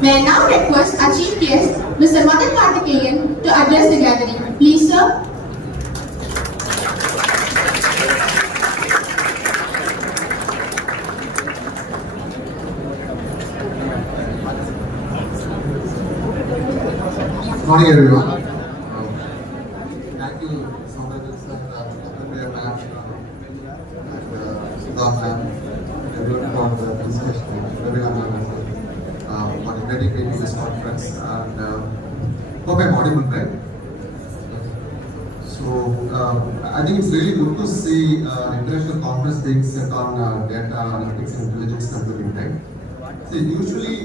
May I now request our chief guest, Mr. Madan Karthikeyan, to address the gathering. Please, sir. Good morning, everyone. Thank you so much, sir, Dr. ma'am, and Sudha ma'am, everyone for the discussion, everyone for inviting me to this conference. And hope I'm audible, right? So I think it's really good to see international conference being set on data analytics and intelligence computing, right? See, usually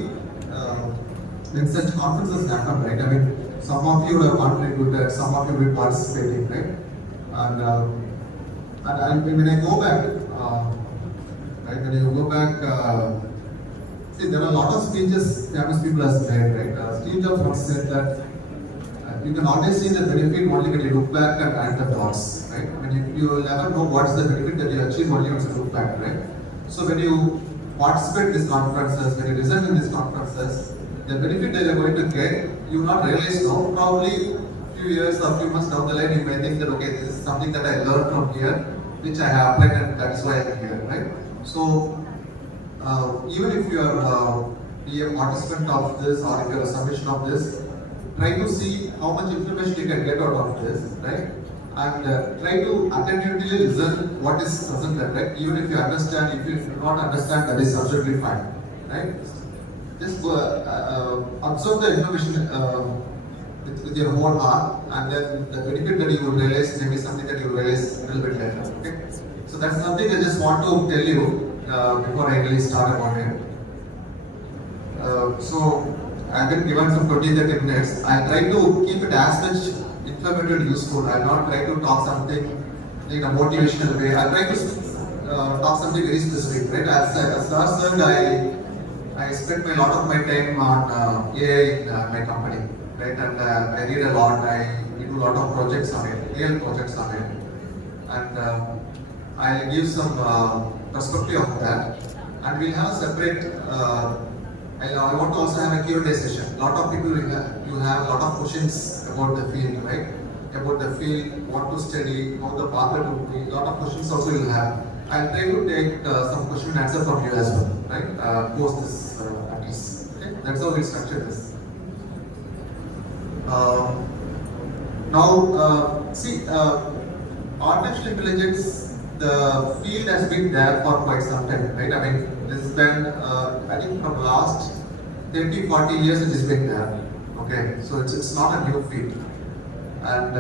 when such conferences happen, right? I mean, some of you have contributed, some of you will be participating, right? And when I go back, right? When you go back, see, there are a lot of speeches famous people have made, right? Steve Jobs once said that you can always see the benefit only when you look back and add the dots, right? I mean, you will never know what's the benefit that you achieve only once you look back, right? So when you participate in these conferences, when you listen in these conferences, the benefit that you're going to get, you will not realize now. Probably few years or few months down the line, you may think that okay, this is something that I learned from here, which I have applied, and that is why I'm here, right? So even if you are be a participant of this, or if you are a submission of this, try to see how much information you can get out of this, right? And try to attentively listen what is presented, right? Even if you understand, if you do not understand, that is absolutely fine, right? Just absorb the information with your whole heart, and then the benefit that you will realize may be something that you will realize a little bit later. Okay? So that's something I just want to tell you before I really start about it. So I've been given some 20-30 minutes. I'll try to keep it as much informative and useful. I'll not try to talk something in a motivational way. I'll try to talk something very specific, right? As last said, I spend a lot of my time on AI in my company, right? And I read a lot. We do a lot of projects on it, real projects on it, and I'll give some perspective of that. And we'll have a separate. I want to also have a Q&A session. A lot of people you have a lot of questions about the field, right? About the field, what to study, how the market would be. A lot of questions also you'll have. I'll try to take some question and answer from you as well, right? Post this at least. Okay? That's how we structure this. See, artificial intelligence, the field has been there for quite some time, right? I mean, this has been, I think from last 30, 40 years it has been there. Okay, so it's not a new field. And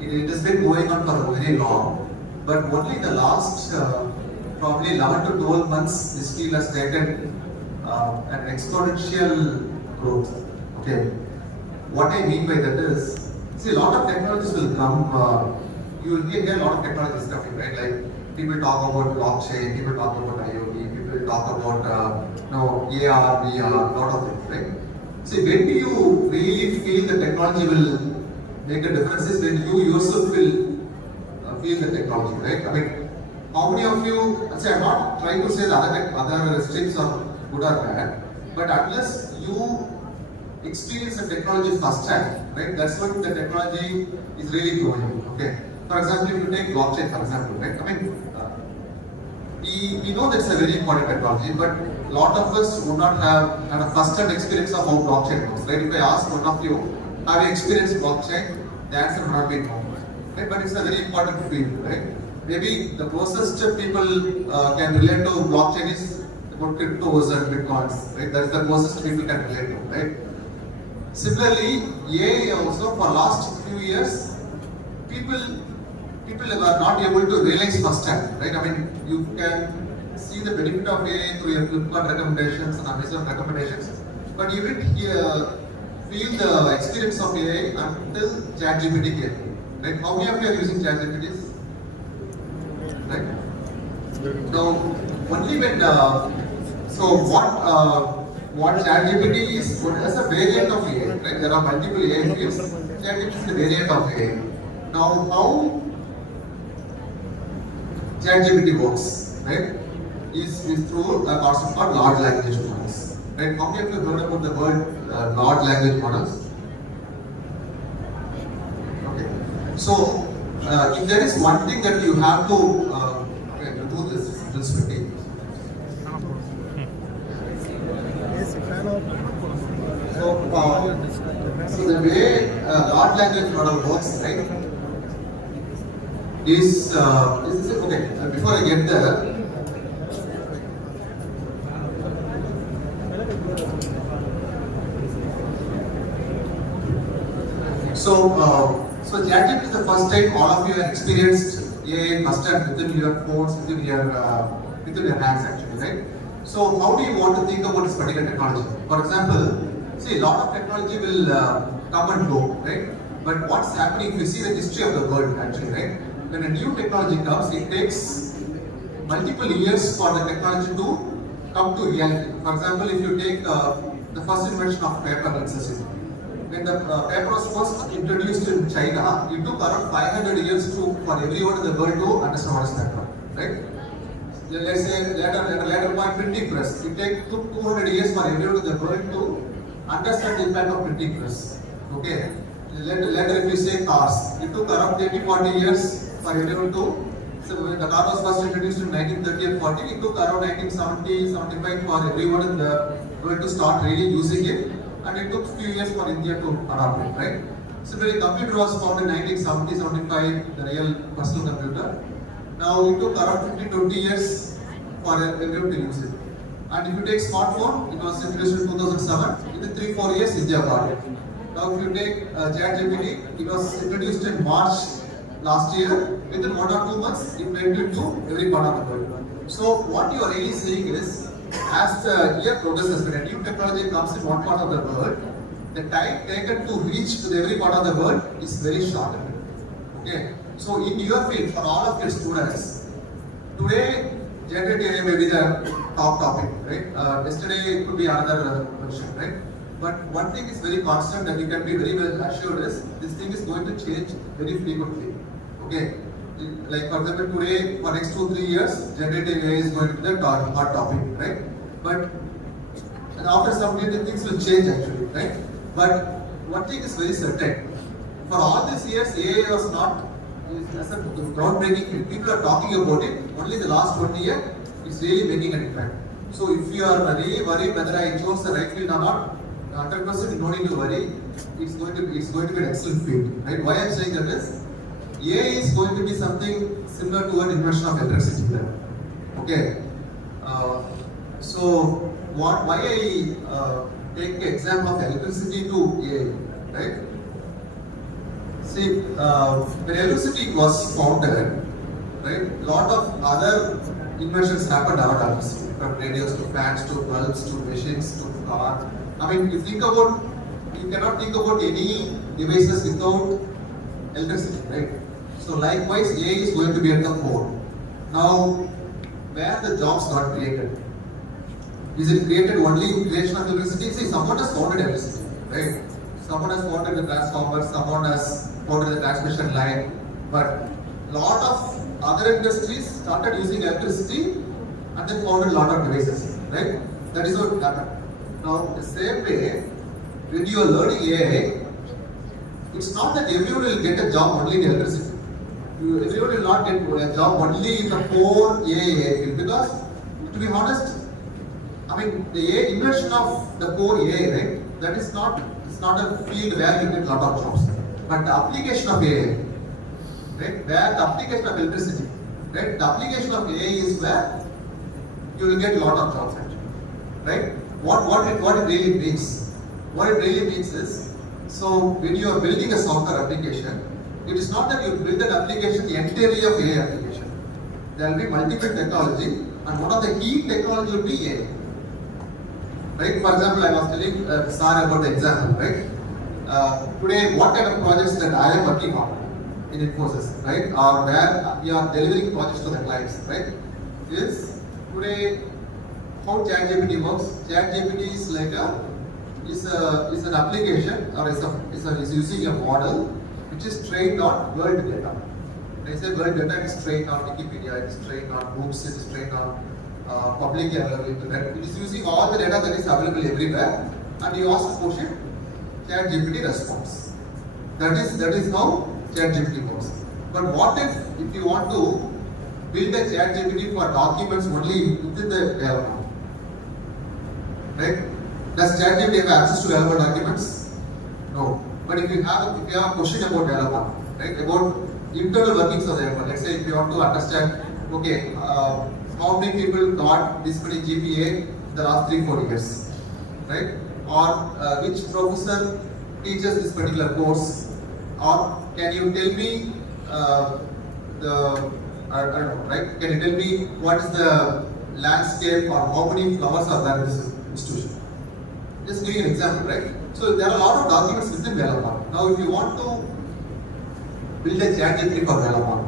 it has been going on for very long. But only the last probably 11 to 12 months, this field has taken an exponential growth. Okay, what I mean by that is, see, a lot of technologies will come. You will hear a lot of technologies coming, right? Like people talk about blockchain, people talk about IoT, people talk about AR, VR, a lot of things, right? See, when do you really feel the technology will make a difference is when you yourself will feel the technology, right? I mean, how many of you, say, I'm not trying to say that other streams are good or bad, but unless you experience the technology firsthand, right? That's what the technology is really growing, okay? For example, if you take blockchain, for example, right? I mean, we know that's a very important technology, but a lot of us would not have had a first-hand experience of how blockchain works, right? If I ask one of you, have you experienced blockchain? The answer would not be no. Right? But it's a very important field, right? Maybe the closest people can relate to blockchain is about cryptos and bitcoins, right? That is the closest people can relate to, right? Similarly, AI also for last few years, people are not able to realize firsthand, right? I mean, you can see the benefit of AI through your Flipkart recommendations and Amazon recommendations, but you didn't feel the experience of AI until ChatGPT came. Right? How many of you are using ChatGPT? Right? Now, only when so what ChatGPT is as a variant of AI, right? There are multiple AI fields. ChatGPT is the variant of AI. Now, how ChatGPT works, right? Is through a concept called large language models. Right? How many of you heard about the word large language models? Okay. So, if there is one thing that you have to do this quickly. So the way large language model works, right, is okay. Before I get there, so ChatGPT is the first time all of you have experienced AI mustard within your phones, within your hands actually, right? So how do you want to think about this particular technology? For example, see, a lot of technology will come and go, right? But what's happening, if you see the history of the world actually, right? When a new technology comes, it takes multiple years for the technology to come to reality. For example, if you take the first invention of paper, let's say, when the paper was first introduced in China, it took around 500 years for everyone in the world to understand what is paper, right? Let's say later point printing press, it took 200 years for everyone in the world to understand the impact of printing press. Okay. Later if you say cars, it took around 30-40 years for everyone to. So when the car was first introduced in 1930 and 40, it took around 1970-75 for everyone in the world to start really using it, and it took few years for India to adopt it, right? So when the computer was found in 1970-75, the real personal computer. Now it took around 15-20 years for everyone to use it. And if you take smartphone, it was introduced in 2007. Within 3-4 years, India got it. Now if you take ChatGPT, it was introduced in March last year. Within 1 or 2 months, it went into every part of the world. So what you are really saying is, as the year progresses, when a new technology comes in one part of the world, the time taken to reach to every part of the world is very short. Okay. So in your field, for all of your students, today generative AI may be the top topic, right? Yesterday it could be another position, right? But one thing is very constant that you can be very well assured is this thing is going to change very frequently. Okay. Like for example, today for next 2-3 years, generative AI is going to be the hot topic, right? But and after some time, the things will change actually, right? But one thing is very certain. For all these years, AI was not as a groundbreaking. People are talking about it. Only the last 20 years, it's really making an impact. So if you are really worried whether I chose the right field or not, 100% you don't need to worry. It's going to be an excellent field, right? Why I'm saying that is, AI is going to be something similar to an invention of electricity there. Okay. So why I take the example of electricity to AI, right? See, when electricity was founded, right, lot of other inventions happened around electricity, from radios to fans to bulbs to machines to car. I mean, you cannot think about any devices without electricity, right? So likewise, AI is going to be at the core. Now, where the jobs got created? Is it created only in creation of electricity? See, someone has founded electricity, right? Someone has founded the transformer, someone has founded the transmission line, but lot of other industries started using electricity and then founded a lot of devices, right? That is what happened. Now, the same way, when you are learning AI, it's not that everyone will get a job only in electricity. Everyone will not get a job only in the core AI field, because, to be honest, I mean, the AI invention of the core AI, right? That is not, it's not a field where you get a lot of jobs. But the application of AI, right? Where the application of electricity, right? The application of AI is where you will get a lot of jobs actually, right? What it really means? What it really means is, so when you are building a software application, it is not that you build an application entirely of AI application. There will be multiple technology, and one of the key technology will be AI. Right? For example, I was telling Sir about the example, right? Today, what kind of projects that I am working on in Infosys, right? Or where we are delivering projects to the clients, right? Is today how ChatGPT works. ChatGPT is like is an application, or is using a model which is trained on world data. When I say world data, it is trained on Wikipedia, it is trained on books, it is trained on publicly available internet. It is using all the data that is available everywhere, and you ask a question, ChatGPT responds. That is how ChatGPT works. But what if you want to build a ChatGPT for documents only within the development? Right? Does ChatGPT have access to available documents? No. But if you have a question about development, right, about internal workings of the development, let's say if you want to understand, okay, how many people got this many GPA in the last 3-4 years, right? Or which professor teaches this particular course, or can you tell me I don't know, right? Can you tell me what is the landscape or how many flowers are there in this institution? Just give you an example, right? So there are a lot of documents within Velamar. Now, if you want to build a ChatGPT for Velamar,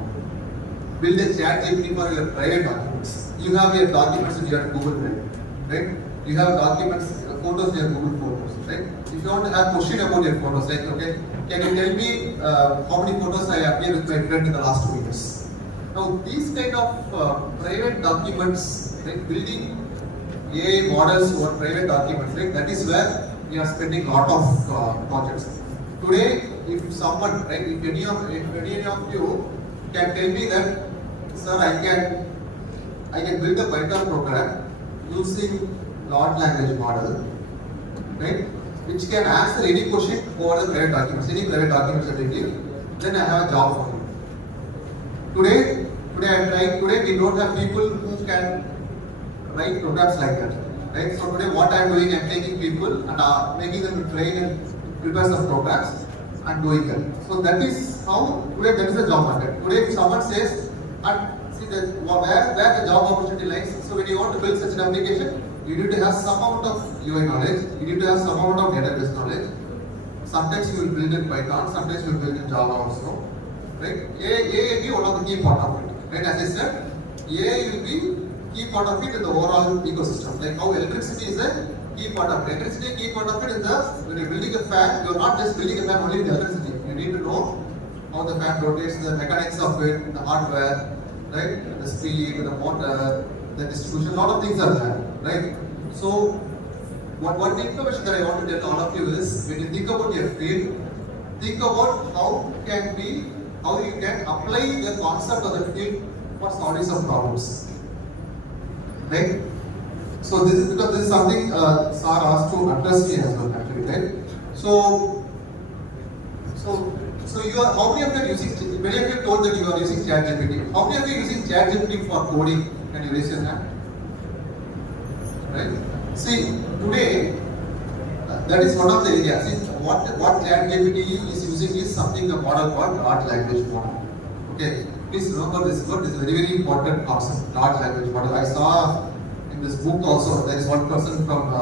build a ChatGPT for your private documents. You have your documents in your Google Drive, right? You have documents, photos in your Google Photos, right? If you want to have question about your photos, like, okay, can you tell me how many photos I appeared with my friend in the last 2 years? Now, these kind of private documents, right, building AI models for private documents, right, that is where we are spending a lot of projects. Today, if someone, right, if any of you can tell me that, sir, I can build a Python program using large language model, right, which can answer any question over the private documents, any private documents that they give, then I have a job for you. Today we don't have people who can write programs like that, right? So today what I am doing, I am taking people and making them to train and prepare some programs and doing that. So that is how today that is the job market. Today if someone says, and see that where the job opportunity lies. So when you want to build such an application, you need to have some amount of UI knowledge, you need to have some amount of database knowledge. Sometimes you will build in Python, sometimes you will build in Java also. Right? AI will be one of the key part of it. Right? As I said, AI will be key part of it in the overall ecosystem. Like how electricity is a key part of it. Electricity, key part of it is when you're building a fan, you're not just building a fan only with electricity. You need to know how the fan rotates, the mechanics of it, the hardware, right? The speed, the motor, the distribution, a lot of things are there, right? So, what the information that I want to tell all of you is, when you think about your field, think about how you can apply the concept of the field for solving some problems, right? So this is because this is something Sir asked to address me as well, actually, right? So you are, how many of you are using, many of you told that you are using ChatGPT. How many of you are using ChatGPT for coding? Can you raise your hand? Right? See, today, that is one of the areas. See, what ChatGPT is using is something, a model called large language model. Okay, please remember this word. This is a very, very important concept, large language model. I saw in this book also, there is one person from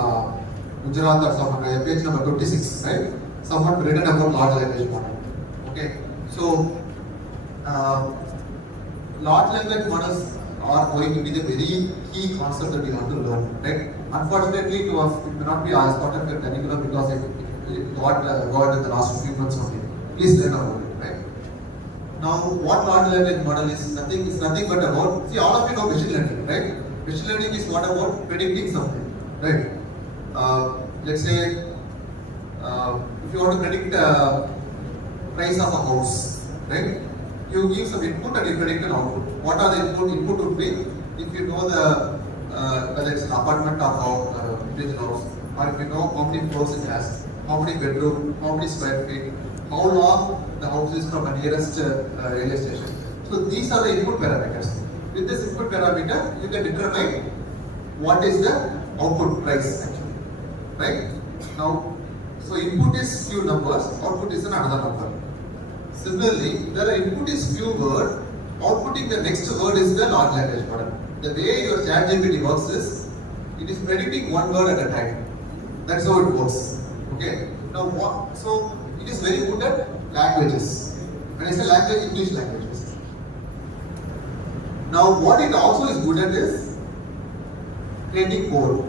Gujarat or someone, page number 26, right? Someone written about large language model. Okay, so large language models are going to be the very key concept that we have to learn, right? Unfortunately, it may not be as part of your curriculum because it got in the last few months only. Please learn about it, right? Now, what large language model is nothing but about, see, all of you know machine learning, right? Machine learning is what about predicting something, right? Let's say, if you want to predict price of a house, right? You give some input and you predict an output. What are the input? Input would be if you know the whether it's an apartment or how individual house, or if you know how many floors it has, how many bedroom, how many square feet, how long the house is from the nearest railway station. So these are the input parameters. With this input parameter, you can determine what is the output price actually, right? Now, so input is few numbers, output is another number. Similarly, the input is few word, outputting the next word is the large language model. The way your ChatGPT works is, it is predicting one word at a time. That's how it works. Okay. Now, so it is very good at languages. When I say language, English languages. Now, what it also is good at is creating code.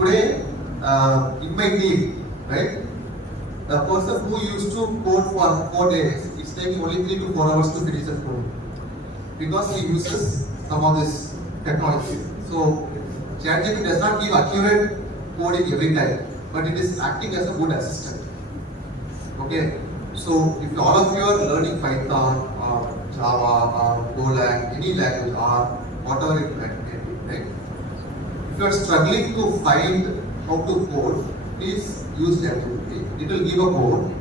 Today, in my team, right? The person who used to code for 4 days, it's taking only 3 to 4 hours to finish the code because he uses some of this technology. So ChatGPT does not give accurate coding every time, but it is acting as a good assistant. Okay, so if all of you are learning Python or Java or Golang, any language or whatever it might be, right? If you are struggling to find how to code, please use ChatGPT. It will give a code.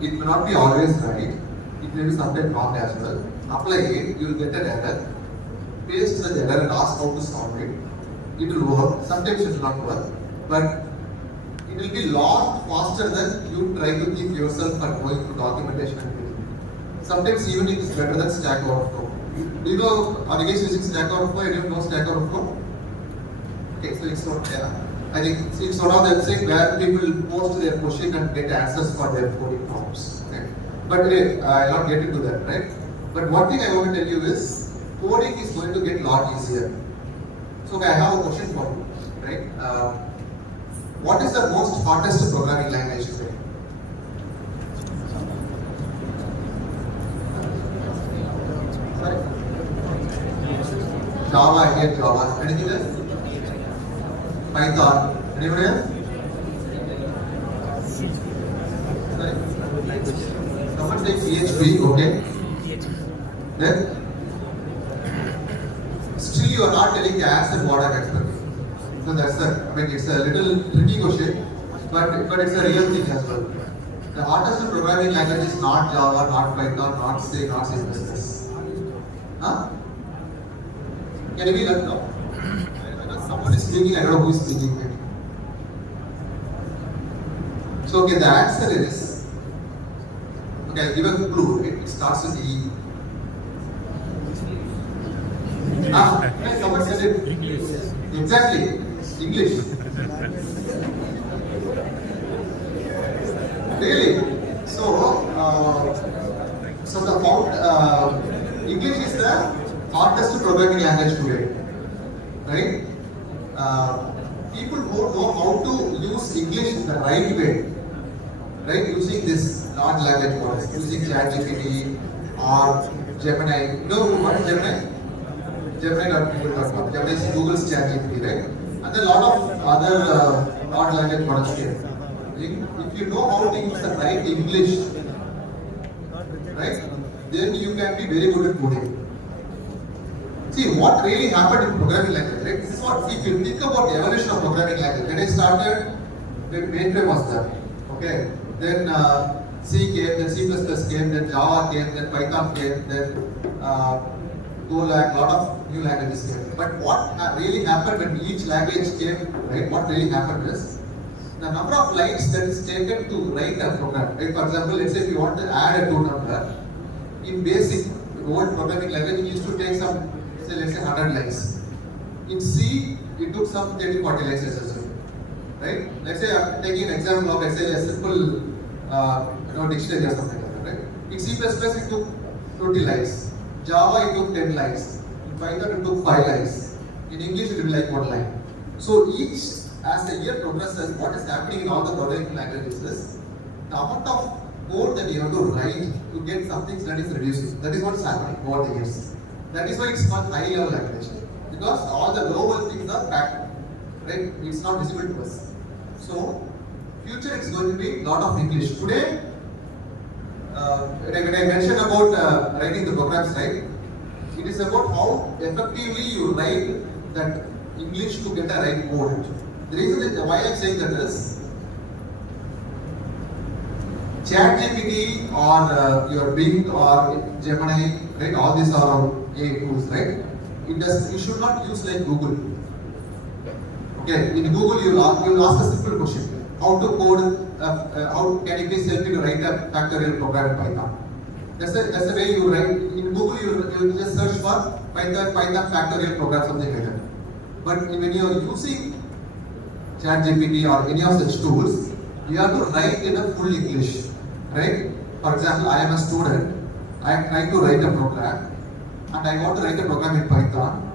It may not be always right. It may be sometimes wrong as well. Apply it, you will get an error. Paste the error and ask how to solve it. It will work. Sometimes it will not work, but it will be lot faster than you try to think yourself and going through documentation and everything. Sometimes even it is better than Stack Overflow. Do you know, are you guys using Stack Overflow? Anyone know Stack Overflow? Okay, so it's not there. I think it's one of the websites where people post their question and get answers for their coding problems. Okay? But anyway, I'll not get into that, right? But one thing I want to tell you is, coding is going to get a lot easier. So okay, I have a question for you, right? What is the most hottest programming language today? Sorry? Java, I hear Java. Anything else? Python. Anybody else? Sorry? Someone say PHP, okay. Then? Still you are not telling the answer what I'm expecting. So that's it's a little tricky question, but it's a real thing as well. The hottest programming language is not Java, not Python, not C, not C++. Huh? Can you be left now? Someone is speaking, I don't know who is speaking. So okay, the answer is, okay, I'll give a clue. It starts with E. Someone said it. Exactly. English. Really? So English is the hottest programming language today, right? People who know how to use English the right way, right? Using this large language models, using ChatGPT or Gemini. You know what is Gemini? Gemini.google.com. Gemini is Google's ChatGPT, right? And a lot of other large language models here. If you know how to use the right English, right, then you can be very good at coding. See, what really happened in programming language, right? This is what, if you think about the evolution of programming language, when I started, then mainframe was there, okay? Then C came, then C++ came, then Java came, then Python came, then Golang, lot of new languages came. But what really happened when each language came, right? What really happened is the number of lines that is taken to write a program. Right? For example, let's say if you want to add a two number, in basic old programming language, it used to take some, say, let's say 100 lines. In C, it took some 30-40 lines as well. Right? Let's say I'm taking an example of, let's say, a simple dictionary or something like that. Right? In C++, it took 20 lines. Java, it took 10 lines. In Python, it took 5 lines. In English, it will be like 1 line. So each, as the year progresses, what is happening in all the programming languages is the amount of code that you have to write to get something that is reducing. That is what is happening over the years. That is why it's called high level language. Because all the low level things are back, right? It's not visible to us. So, future is going to be a lot of English. Today, when I mentioned about writing the programs, right, it is about how effectively you write that English to get a right code. The reason why I am saying that is ChatGPT or your Bing or Gemini, right, all these are AI tools, right? You should not use like Google. Okay, in Google you will ask a simple question. How to code, how can you please help me to write a factorial program in Python? That's the way you write. In Google you just search for Python factorial program, something like that. But when you are using ChatGPT or any of such tools, you have to write in a full English, right? For example, I am a student, I am trying to write a program, and I want to write a program in Python.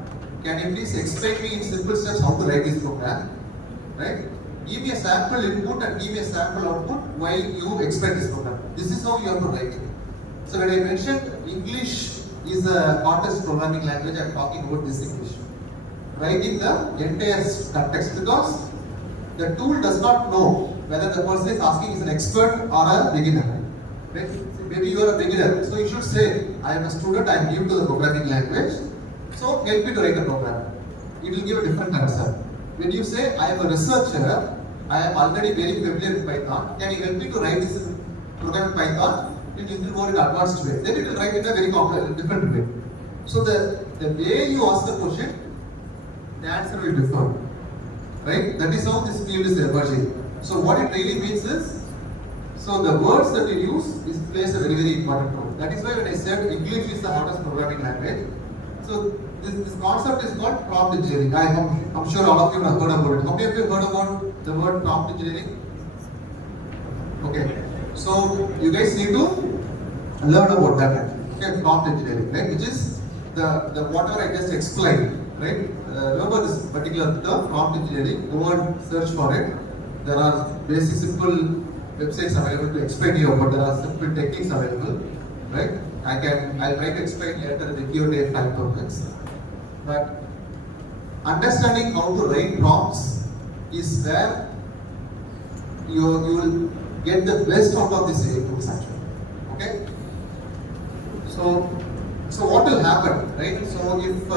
Can you please explain me in simple steps how to write this program, right? Give me a sample input and give me a sample output while you explain this program. This is how you have to write it. So when I mentioned English is the hottest programming language, I am talking about this English. writing the entire context, because the tool does not know whether the person is asking is an expert or a beginner. Right? Maybe you are a beginner, so you should say, I am a student, I am new to the programming language, so help me to write a program. It will give a different answer. When you say, I am a researcher, I am already very familiar with Python, can you help me to write this program in Python? It will be more in advanced way. Then it will write in a very complex, different way. So the way you ask the question, the answer will differ. Right? That is how this field is emerging. So what it really means is, so the words that you use plays a very, very important role. That is why when I said English is the hardest programming language, so this concept is called prompt engineering. I'm sure all of you have heard about it. How many of you heard about the word prompt engineering? Okay. So you guys need to learn about that. Okay, prompt engineering, right? Which is the whatever I just explained, right? Remember this particular term, prompt engineering. Go and search for it. There are basic simple websites available to explain you, but there are simple techniques available, right? I'll try to explain later in the Q&A time topics. But understanding how to write prompts is where you will get the best out of this AI tools actually. Okay? So what will happen, right? So if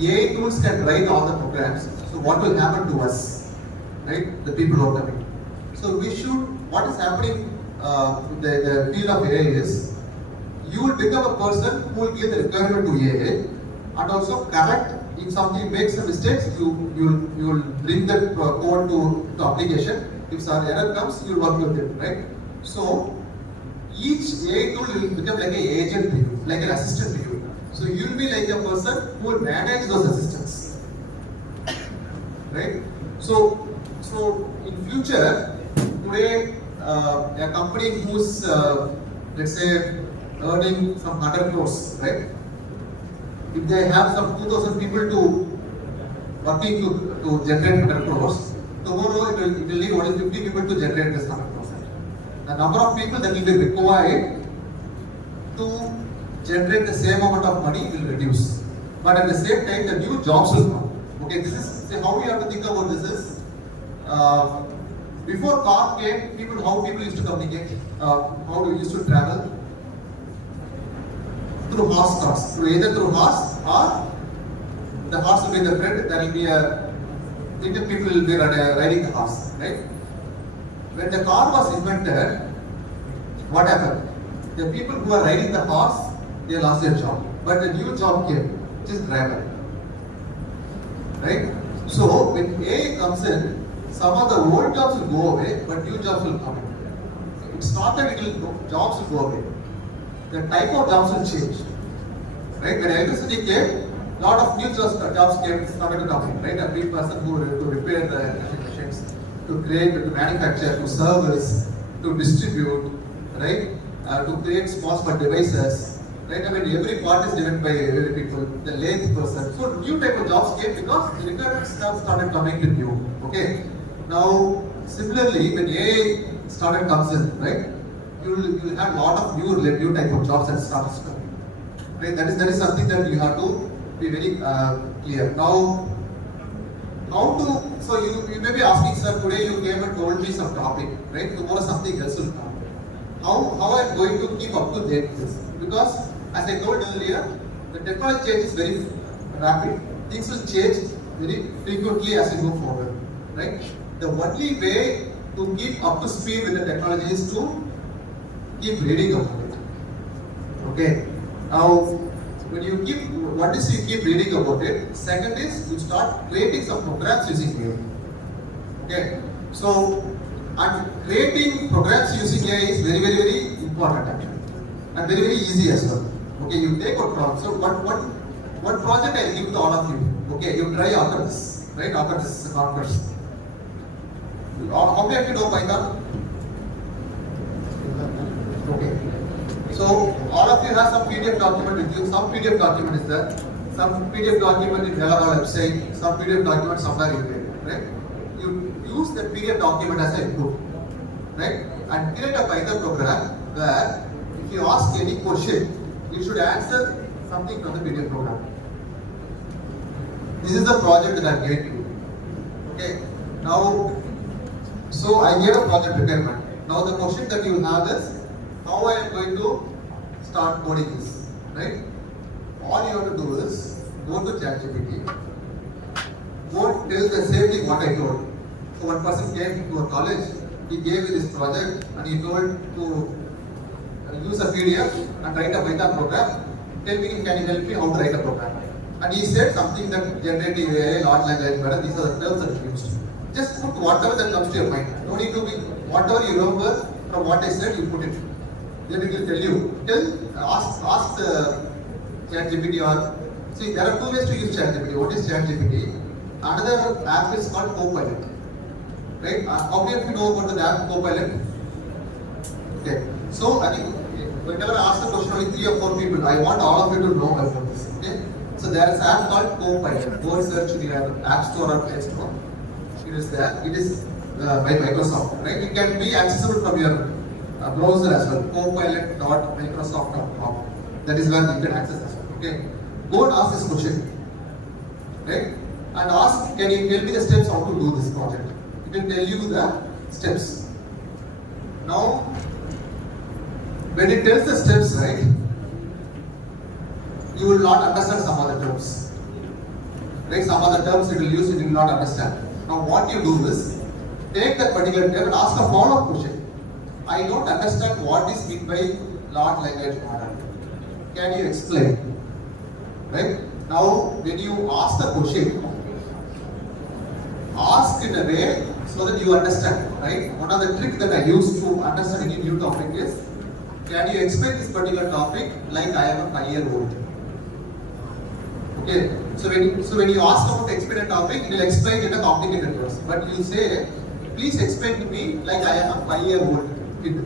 AI tools can write all the programs, so what will happen to us, right? The people who are coming. So what is happening in the field of AI is, you will become a person who will give the requirement to AI and also correct if something makes some mistakes, you will bring that code to application. If some error comes, you will work with it, right? So each AI tool will become like an agent to you, like an assistant to you. So you will be like a person who will manage those assistants, right? So in future, today a company who's let's say earning some 100 crores, right? If they have some 2,000 people working to generate 100 crores, tomorrow it will need only 50 people to generate this 100 crores. The number of people that will be required to generate the same amount of money will reduce. But at the same time, the new jobs will come. Okay, this is how we have to think about this is, before car came, how people used to communicate, how they used to travel? Through horse cars, either through horse or the horse will be the friend, there will be people will be riding the horse, right? When the car was invented, what happened? The people who are riding the horse, they lost their job. But the new job came, which is driver. Right? So when AI comes in, some of the old jobs will go away, but new jobs will come in. It's not that jobs will go away. The type of jobs will change. Right? When electricity came, a lot of new jobs started to come in. Right? Every person who to repair the electric machines, to create, to manufacture, to service, to distribute, right? To create small devices. Right? I mean, every part is driven by every people, the lathe person. So new type of jobs came because the requirements started coming to new. Okay. Now, similarly, when AI comes in, right? You will have a lot of new type of jobs that starts coming. Right? That is something that you have to be very clear. Now, so you may be asking, sir, today you came and told me some topic, right? Tomorrow something else will come. How I am going to keep up to date with this? Because as I told earlier, the technology change is very rapid. Things will change very frequently as we move forward, right? The only way to keep up to speed with the technology is to keep reading about it. Okay. Now, when you keep reading about it. Second is you start creating some programs using AI. Okay. So, and creating programs using AI is very, very, very important actually, and very, very easy as well. Okay, you take a project. So, what project I will give to all of you? Okay, you try after this, right? After this conference. How many of you know Python? Okay. So all of you have some PDF document with you. Some PDF document is there. Some PDF document in Java website. Some PDF document somewhere in there, right? You use the PDF document as an input, right? And create a Python program where if you ask any question, you should answer something from the PDF program. This is the project that I'm giving you. Okay. Now, so I gave a project requirement. Now the question that you have is, how I am going to start coding this, right? All you have to do is go to ChatGPT. Go tell the same thing what I told. So one person came to a college, he gave me this project and he told to use a PDF and write a Python program. Tell me, can you help me how to write a program? And he said something that generative AI, large language model, these are the terms that he used. Just put whatever that comes to your mind. No need to be, whatever you remember from what I said, you put it. Then it will tell you. Ask the ChatGPT or, see, there are two ways to use ChatGPT. What is ChatGPT? Another app is called Copilot. Right? How many of you know about the app Copilot? Okay. So I think whenever I ask the question, only 3 or 4 people, I want all of you to know about this. Okay? So there is an app called Copilot. Go and search in your App Store or Play Store. It is there. It is by Microsoft. Right? It can be accessible from your browser as well. Copilot.microsoft.com. That is where you can access as well. Okay? Go and ask this question. Right? And ask, can you tell me the steps how to do this project? It will tell you the steps. Now, when it tells the steps, right, you will not understand some other terms. Right? Some other terms it will use, it will not understand. Now, what you do is, take that particular term and ask a follow-up question. I don't understand what is meant by large language model. Can you explain? Right? Now, when you ask the question, ask in a way so that you understand, right? One of the tricks that I use to understand any new topic is, can you explain this particular topic like I am a 5-year-old? Okay, so when you ask someone to explain a topic, it will explain in a complicated terms. But you say, please explain to me like I am a 5-year-old kid,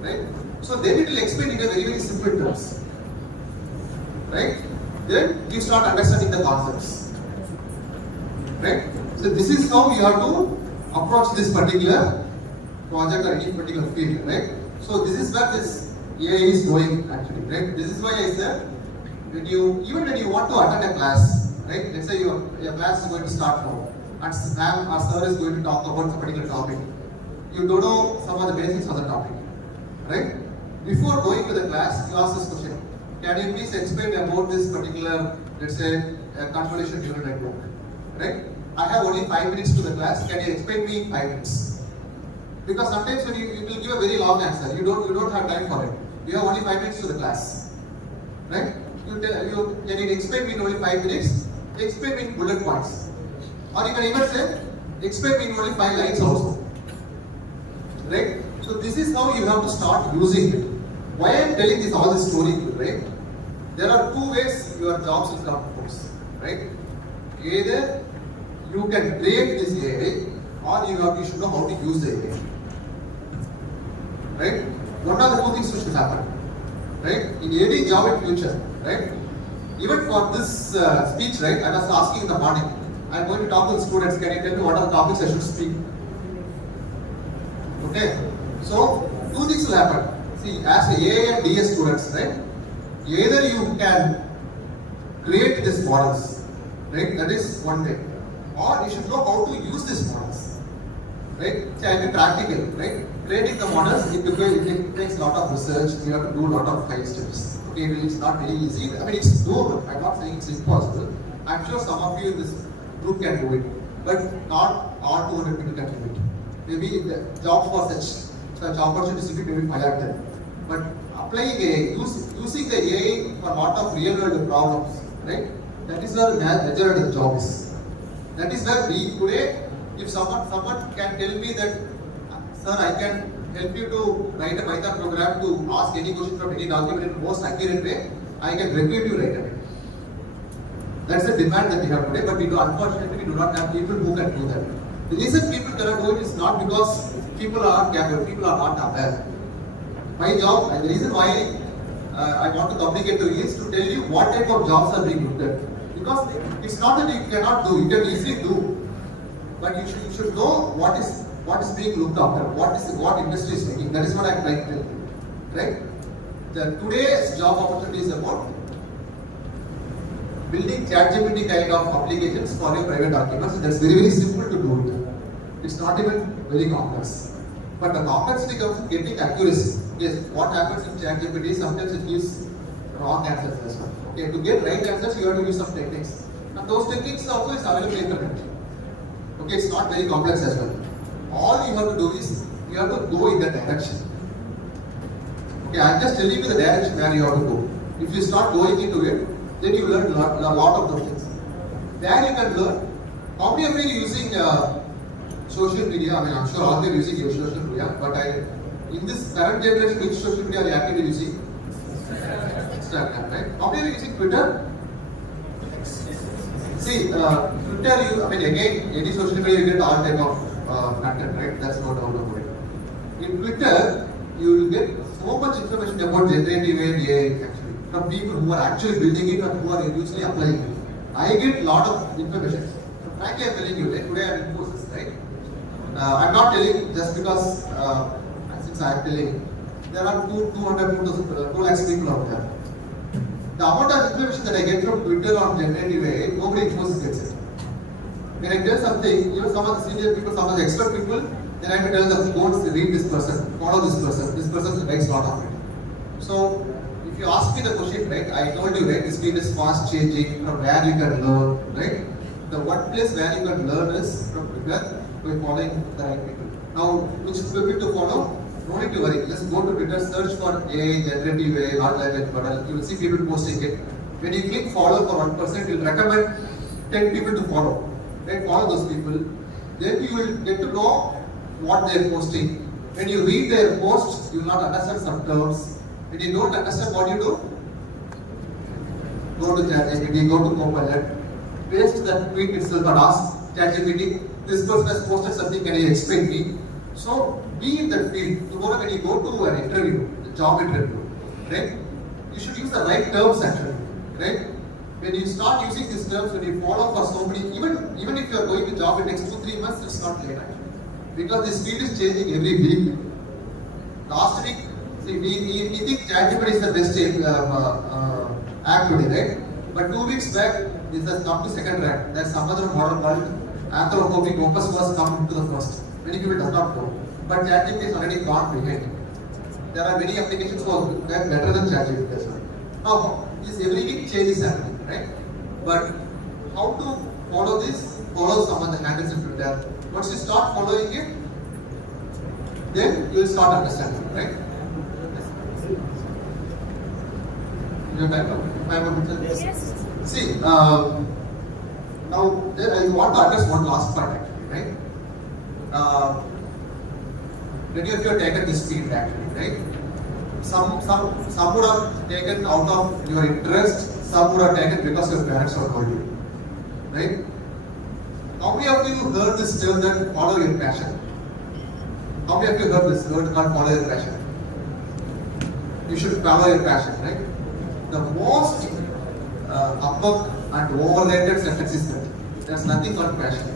right? So then it will explain in a very, very simple terms, right? Then you start understanding the concepts, right? So this is how you have to approach this particular project or any particular field, right? So this is where this AI is going actually, right? This is why I said, even when you want to attend a class, right? Let's say your class is going to start now, and ma'am or sir is going to talk about a particular topic. You don't know some of the basics of the topic, right? Before going to the class, you ask this question: can you please explain about this particular, let's say, convolution neural network, right? I have only 5 minutes to the class. Can you explain me 5 minutes? Because sometimes when you will give a very long answer, you don't have time for it. You have only 5 minutes to the class, right? Can you explain me in only 5 minutes? Explain me in bullet points, or you can even say explain me in only 5 lines also, right? So this is how you have to start using it. Why I am telling this all this story, right? There are 2 ways your jobs will come first, right? Either you can create this AI, or you should know how to use the AI. Right? One of the 2 things which should happen. Right? In any job in future, right? Even for this speech, right? I was asking in the morning, I am going to talk to the students, can you tell me what are the topics I should speak? Okay? So, 2 things will happen. See, as the AI and DS students, right? Either you can create these models, right? That is one way. Or you should know how to use these models, right? See, I mean practical, right? Creating the models, it takes a lot of research. You have to do a lot of 5 steps. Okay, it's not very easy. I mean, it's doable. I'm not saying it's impossible. I'm sure some of you in this group can do it, but not all 200 people can do it. Maybe the job for such opportunities will be maybe 5 or 10. But applying AI, using the AI for a lot of real world problems, right? That is where the majority of the job is. That is where we today, if someone can tell me that, sir, I can help you to write a Python program to ask any question from any document in the most accurate way, I can recommend you right away. That's the demand that we have today, but unfortunately we do not have people who can do that. The reason people cannot do it is not because people are not capable, people are not aware. My job, and the reason why I want to communicate to you is to tell you what type of jobs are being looked at. Because it's not that you cannot do, you can easily do, but you should know what is being looked after, what industry is making. That is what I am trying to tell you, right? Today's job opportunity is about building ChatGPT kind of applications for your private documents. That's very, very simple to do it. It's not even very complex. But the complexity comes in getting accuracy. Yes, what happens in ChatGPT, sometimes it gives wrong answers as well. Okay, to get right answers, you have to use some techniques. And those techniques also is available in the internet. Okay, it's not very complex as well. All you have to do is, you have to go in that direction. Okay, I'm just telling you the direction where you have to go. If you start going into it, then you learn a lot of those things. There you can learn. How many of you are using social media? I mean, I'm sure all of you are using social media, but in this current generation, which social media are you actively using? Instagram, right? How many are using Twitter? See, Twitter, I mean, again, any social media, you get all type of content, right? That's not all about it. In Twitter, you will get so much information about generative AI actually, from people who are actually building it and who are usually applying it. I get a lot of information. So frankly, I'm telling you, like today I'm in courses, right? I'm not telling just because, since I'm telling, there are 2 lakhs people out there. The amount of information that I get from Twitter on generative AI, nobody in courses gets it. When I tell something, some of the senior people, some of the expert people, then I can tell them, go and read this person, follow this person writes a lot of it. So, if you ask me the question, right, I told you, right, this field is fast changing, from where you can learn, right? The one place where you can learn is from Twitter, by following the right people. Now, which people to follow? No need to worry. Just go to Twitter, search for AI, generative AI, large language model. You will see people posting it. When you click follow for 1%, you will recommend 10 people to follow. Right? Follow those people. Then you will get to know what they are posting. When you read their posts, you will not understand some terms. When you don't understand what you do, go to ChatGPT, go to Copilot, paste that tweet itself and ask ChatGPT, this person has posted something, can you explain me? So be in that field. Tomorrow when you go to an interview, a job interview, right? You should use the right terms actually, right? When you start using these terms, when you follow for so many, even if you are going to job in next 2-3 months, it's not late actually. Because this field is changing every week. Last week, see, we think ChatGPT is the best app today, right? But 2 weeks back, this has come to second rank. There's some other model called anthropomorphic opus was come to the first. Many people does not know. But ChatGPT is already gone behind. There are many applications for that better than ChatGPT as well. Now, this every week change is happening, right? But how to follow this? Follow some of the handles in Twitter. Once you start following it, then you will start understanding, right? Your time? Yes. See, now I want to address one last part actually, right? Many of you have taken this field actually, right? Some would have taken out of your interest, some would have taken because your parents were told you, right? How many of you heard this term that follow your passion? How many of you heard this word called follow your passion? You should follow your passion, right? The most above and overrated sentence is that there's nothing called passion.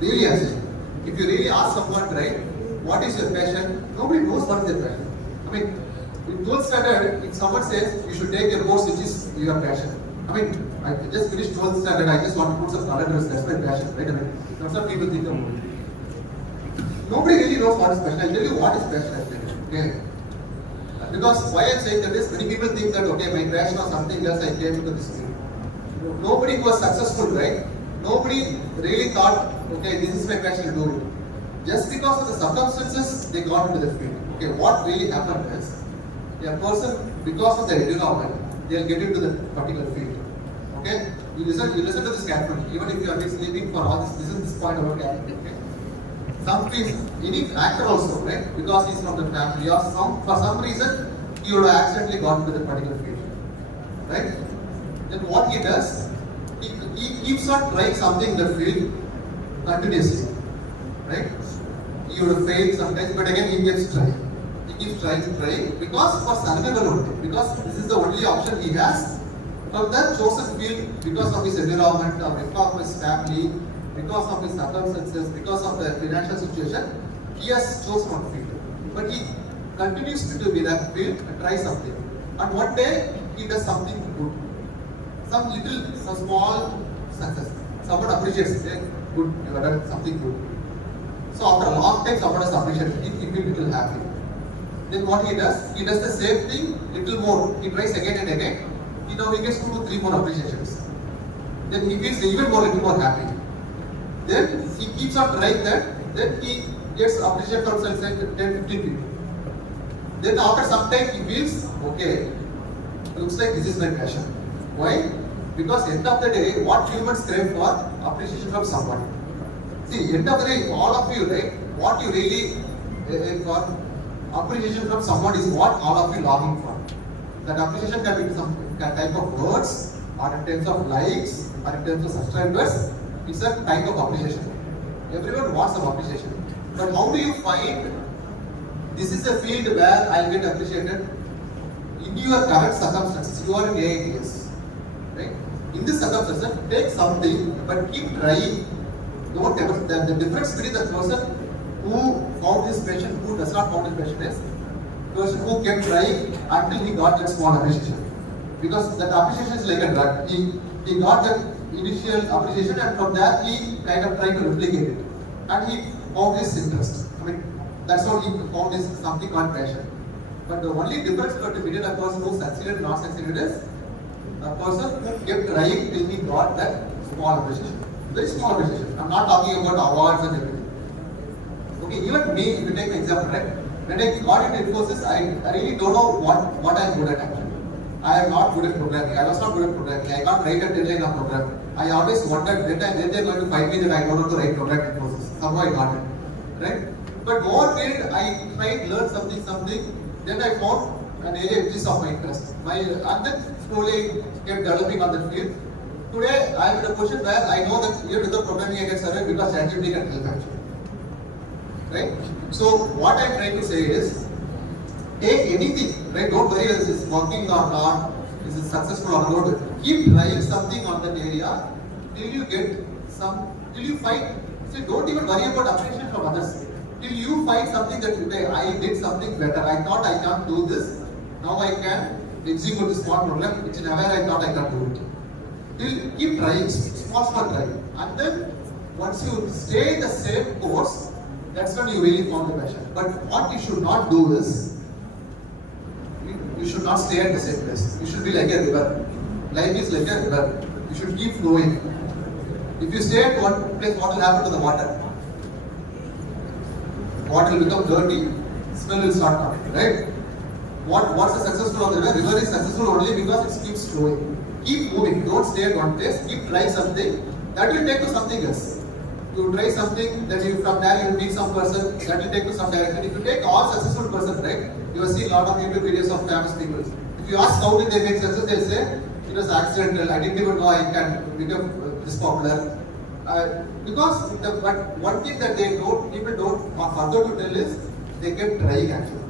Really, actually. If you really ask someone, right, what is your passion? Nobody knows what is their passion. I mean, in 12th standard, if someone says you should take a course which is your passion. I mean, I just finished 12th standard, I just want to put some color dress, that's my passion, right? I mean, that's what people think about it. Nobody really knows what is passion. I'll tell you what is passion actually. Okay. Because why I'm saying that is, many people think that, okay, my passion was something else, I came into this field. Nobody was successful, right? Nobody really thought, okay, this is my passion to do it. Just because of the circumstances, they got into the field. Okay, what really happened is, a person, because of their environment, they'll get into the particular field. Okay? You listen to this carefully. Even if you are sleeping for all this is this point about carefully. Okay? Some fields, any actor also, right? Because he's from the family or for some reason, he would have accidentally got into the particular field. Right? Then what he does, he keeps on trying something in the field continuously. Right? He would have failed sometimes, but again he keeps trying. He keeps trying because for survival only. Because this is the only option he has from that chosen field because of his environment or because of his family, because of his circumstances, because of the financial situation, he has chosen one field. But he continues to be that field and try something. And one day he does something good. some small success. Someone appreciates, hey, good, you have done something good. So after a long time, someone has appreciated it, he feels little happy. Then what he does the same thing, little more. He tries again and again. He gets 2 to 3 more appreciations. Then he feels even more, little more happy. Then he keeps on trying that. Then he gets appreciated from 10, 15 people. Then after some time he feels, okay, looks like this is my passion. Why? Because end of the day, what humans crave for? Appreciation from someone. See, end of the day, all of you, right? What you really aim for? Appreciation from someone is what all of you longing for. That appreciation can be some type of words, or in terms of likes, or in terms of subscribers. It's a type of appreciation. Everyone wants some appreciation. But how do you find this is a field where I'll get appreciated? In your current circumstances, you are in AITS. Right? In this circumstances, take something but keep trying. Don't ever, the difference between the person who found his passion, who does not found his passion is the person who kept trying until he got that small appreciation. Because that appreciation is like a drug. He got that initial appreciation and from that he kind of tried to replicate it. And he found his interest. I mean, that's what he found is something called passion. But the only difference between a person who succeeded and not succeeded is a person who kept trying till he got that small appreciation. Very small appreciation. I'm not talking about awards and everything. Okay, even me, if you take an example, right? When I got into Infosys, I really don't know what I'm good at actually. I am not good at programming. I was not good at programming. I can't write a 10-line of programming. I always wondered when they're going to find me that I don't know to write programming Infosys. Somehow I got it. Right? But over period, I tried to learn something. Then I found an area which is of my interest. And then slowly kept developing on that field. Today, I am in a position where I know that even without programming I can survive because ChatGPT can help actually. Right? So what I am trying to say is, take anything, right? Don't worry whether this is working or not, is it successful or not. Keep trying something on that area till you get till you find. See, don't even worry about appreciation from others. Till you find something that okay, I did something better. I thought I can't do this. Now I can execute this small program, which in a way I thought I can't do it. Till keep trying, small trying. And then once you stay in the same course, that's when you really found the passion. But what you should not do is, you should not stay at the same place. You should be like a river. Life is like a river. You should keep flowing. If you stay at one place, what will happen to the water? Water will become dirty, smell will start coming, right? What's the successful of the river? River is successful only because it keeps flowing. Keep moving, don't stay at one place, keep trying something, that will take to something else. You try something, then you from there you meet some person, that will take to some direction. If you take all successful persons, right, you have seen a lot of YouTube videos of famous people. If you ask how did they make success, they'll say, it was accidental, I didn't even know I can become this popular. Because but one thing that people don't further to tell is, they kept trying actually.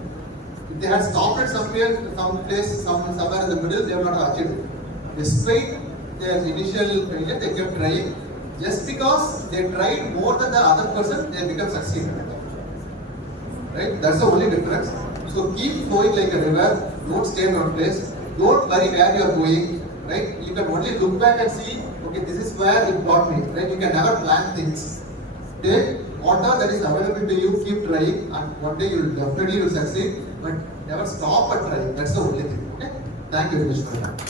If they had stopped at somewhere in the middle, they would not have achieved it. Despite their initial failure, they kept trying. Just because they tried more than the other person, they become succeeded. Right? That's the only difference. So keep flowing like a river. Don't stay in one place. Don't worry where you are going. Right? You can only look back and see, okay, this is where it got me. Right? You can never plan things. Take whatever that is available to you, keep trying, and one day you will definitely succeed. But never stop at trying. That's the only thing. Okay? Thank you very much for that.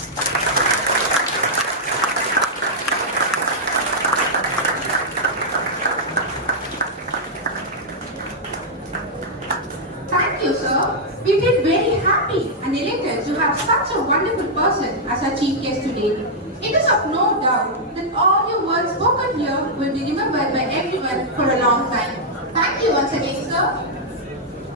Thank you, sir. We feel very happy and elated to have such a wonderful person as our chief guest today. It is of no doubt that all your words spoken here will be remembered by everyone for a long time. Thank you once again, sir.